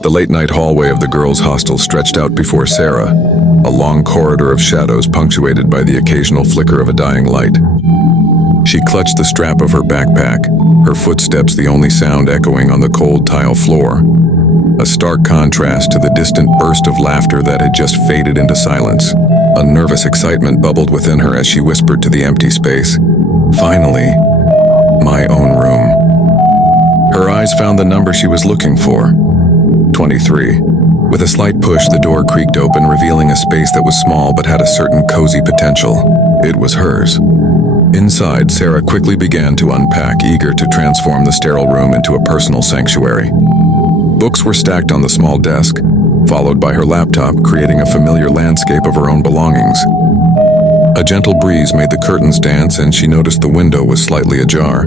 The late-night hallway of the girls' hostel stretched out before Sara, a long corridor of shadows punctuated by the occasional flicker of a dying light. She clutched the strap of her backpack, her footsteps the only sound echoing on the cold tile floor, a stark contrast to the distant burst of laughter that had just faded into silence. A nervous excitement bubbled within her as she whispered to the empty space, "Finally, my own room." Her eyes found the number she was looking for, 23. With a slight push, the door creaked open, revealing a space that was small but had a certain cozy potential. It was hers. Inside, Sara quickly began to unpack, eager to transform the sterile room into a personal sanctuary. Books were stacked on the small desk, followed by her laptop, creating a familiar landscape of her own belongings. A gentle breeze made the curtains dance, and she noticed the window was slightly ajar.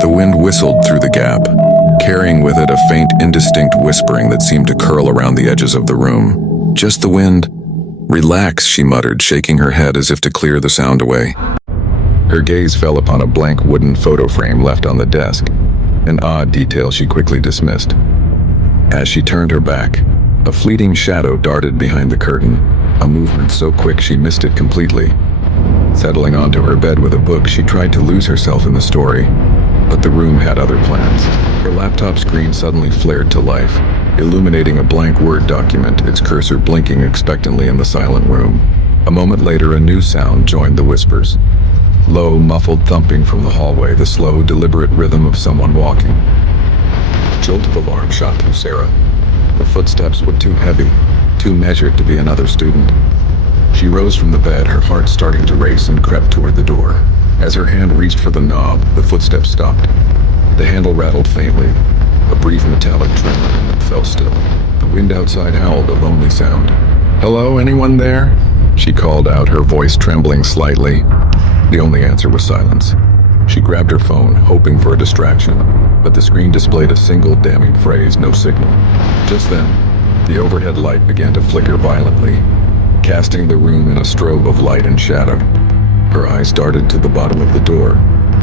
The wind whistled through the gap, carrying with it a faint, indistinct whispering that seemed to curl around the edges of the room. "Just the wind." "Relax," she muttered, shaking her head as if to clear the sound away. Her gaze fell upon a blank wooden photo frame left on the desk, an odd detail she quickly dismissed. As she turned her back, a fleeting shadow darted behind the curtain, a movement so quick she missed it completely. Settling onto her bed with a book, she tried to lose herself in the story, but the room had other plans. Her laptop screen suddenly flared to life, illuminating a blank Word document, its cursor blinking expectantly in the silent room. A moment later, a new sound joined the whispers. Low, muffled thumping from the hallway, the slow, deliberate rhythm of someone walking. A jolt of alarm shot through Sara. The footsteps were too heavy, too measured to be another student. She rose from the bed, her heart starting to race, and crept toward the door. As her hand reached for the knob, the footsteps stopped. The handle rattled faintly, a brief metallic tremor, and then fell still. The wind outside howled, a lonely sound. "Hello, anyone there?" she called out, her voice trembling slightly. The only answer was silence. She grabbed her phone, hoping for a distraction, but the screen displayed a single damning phrase, no signal. Just then, the overhead light began to flicker violently, casting the room in a strobe of light and shadow. Her eyes darted to the bottom of the door,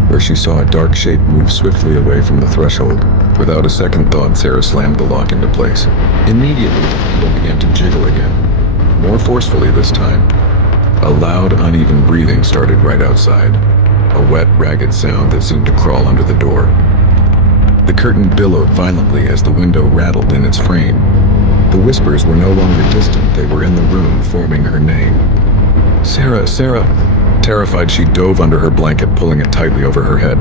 where she saw a dark shape move swiftly away from the threshold. Without a second thought, Sara slammed the lock into place. Immediately, the handle began to jiggle again, more forcefully this time. A loud, uneven breathing started right outside, a wet, ragged sound that seemed to crawl under the door. The curtain billowed violently as the window rattled in its frame. The whispers were no longer distant, they were in the room, forming her name. "Sara, Sara!" Terrified, she dove under her blanket, pulling it tightly over her head.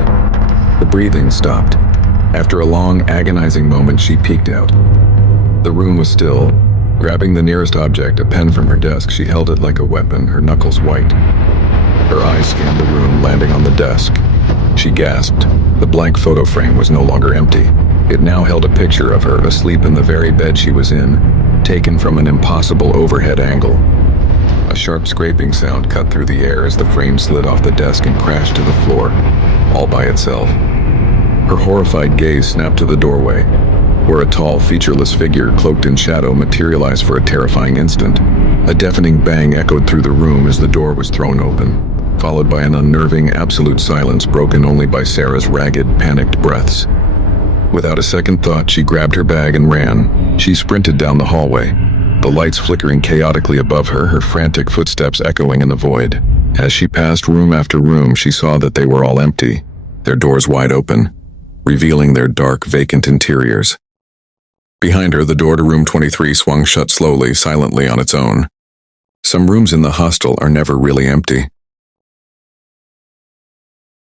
The breathing stopped. After a long, agonizing moment, she peeked out. The room was still. Grabbing the nearest object, a pen from her desk, she held it like a weapon, her knuckles white. Her eyes scanned the room, landing on the desk. She gasped. The blank photo frame was no longer empty. It now held a picture of her, asleep in the very bed she was in, taken from an impossible overhead angle. A sharp scraping sound cut through the air as the frame slid off the desk and crashed to the floor, all by itself. Her horrified gaze snapped to the doorway, where a tall, featureless figure cloaked in shadow materialized for a terrifying instant. A deafening bang echoed through the room as the door was thrown open, followed by an unnerving, absolute silence broken only by Sara's ragged, panicked breaths. Without a second thought, she grabbed her bag and ran. She sprinted down the hallway, the lights flickering chaotically above her, her frantic footsteps echoing in the void. As she passed room after room, she saw that they were all empty, their doors wide open, revealing their dark, vacant interiors. Behind her, the door to room 23 swung shut slowly, silently on its own. Some rooms in the hostel are never really empty.